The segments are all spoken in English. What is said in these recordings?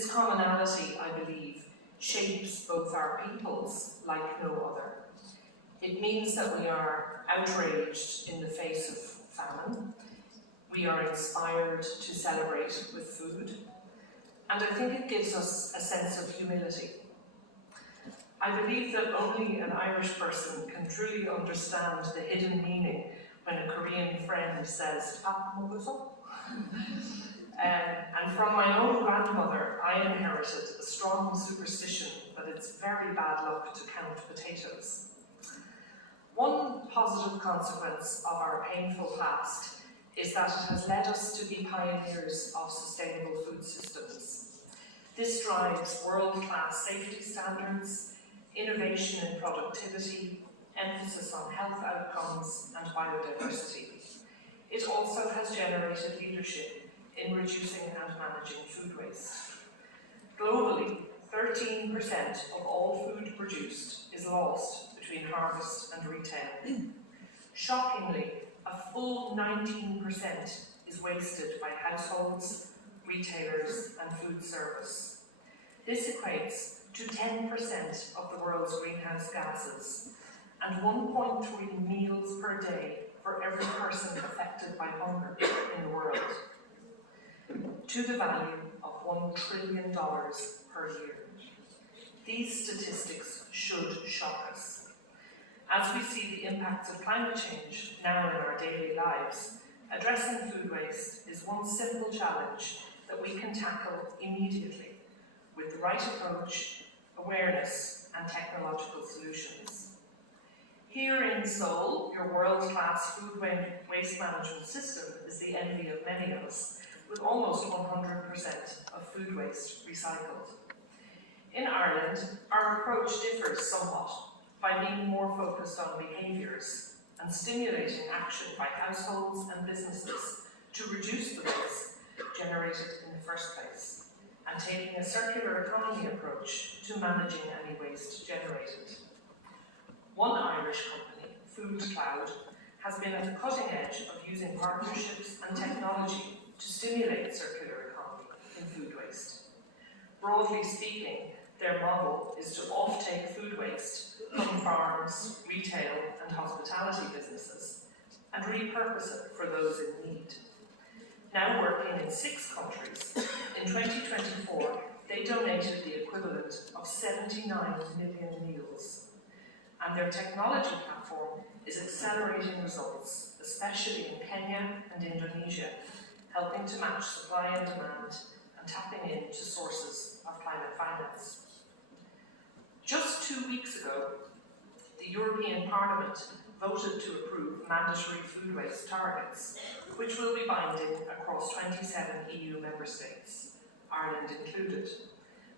This commonality, I believe, shapes both our peoples like no other. It means that we are outraged in the face of famine, we are inspired to celebrate with food, and I think it gives us a sense of humility. I believe that only an Irish person can truly understand the hidden meaning when a Korean friend says, "다목적홀에서?" And from my own grandmother, I inherited a strong superstition that it's very bad luck to count potatoes. One positive consequence of our painful past is that it has led us to be pioneers of sustainable food systems. This drives world-class safety standards, innovation in productivity, emphasis on health outcomes and biodiversity. It also has generated leadership in reducing and managing food waste. Globally, 13% of all food produced is lost between harvest and retail. Shockingly, a full 19% is wasted by households, retailers and food service. This equates to 10% of the world's greenhouse gases and 1.3 meals per day for every person affected by hunger in the world, to the value of $1 trillion per year. These statistics should shock us. As we see the impacts of climate change now in our daily lives, addressing food waste is one simple challenge that we can tackle immediately with the right approach, awareness, and technological solutions. Here in Seoul, your world-class food waste management system is the envy of many of us, with almost 100% of food waste recycled. In Ireland, our approach differs somewhat by being more focused on behaviours and stimulating action by households and businesses to reduce the waste generated in the first place, and taking a circular economy approach to managing any waste generated. One Irish company, Food Cloud, has been at the cutting edge of using partnerships and technology to stimulate circular economy in food waste. Broadly speaking, their model is to off-take food waste from farms, retail and hospitality businesses and repurpose it for those in need. Now working in 6 countries, in 2024 they donated the equivalent of 79 million meals. And their technology platform is accelerating results, especially in Kenya and Indonesia, helping to match supply and demand and tapping into sources of climate finance. Just 2 weeks ago, the European Parliament voted to approve mandatory food waste targets, which will be binding across 27 EU member states, Ireland included.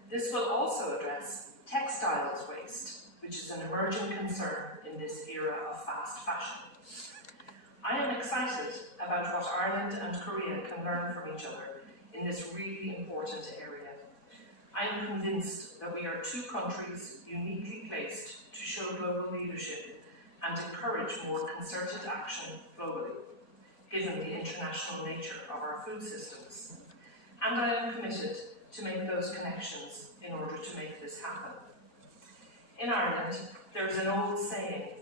This will also address textiles waste, which is an emerging concern in this era of fast fashion. I am excited about what Ireland and Korea can learn from each other in this really important area. I am convinced that we are 2 countries uniquely placed to show global leadership and encourage more concerted action globally, given the international nature of our food systems. And I am committed to make those connections in order to make this happen. In Ireland, there is an old saying,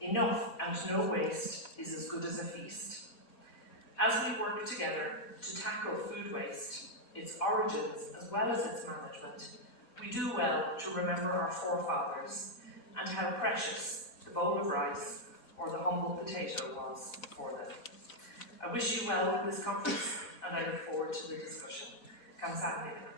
"Enough and no waste is as good as a feast." As we work together to tackle food waste, its origins as well as its management, we do well to remember our forefathers and how precious the bowl of rice or the humble potato was for them. I wish you well with this conference and I look forward to the discussion. Kamsahamnida.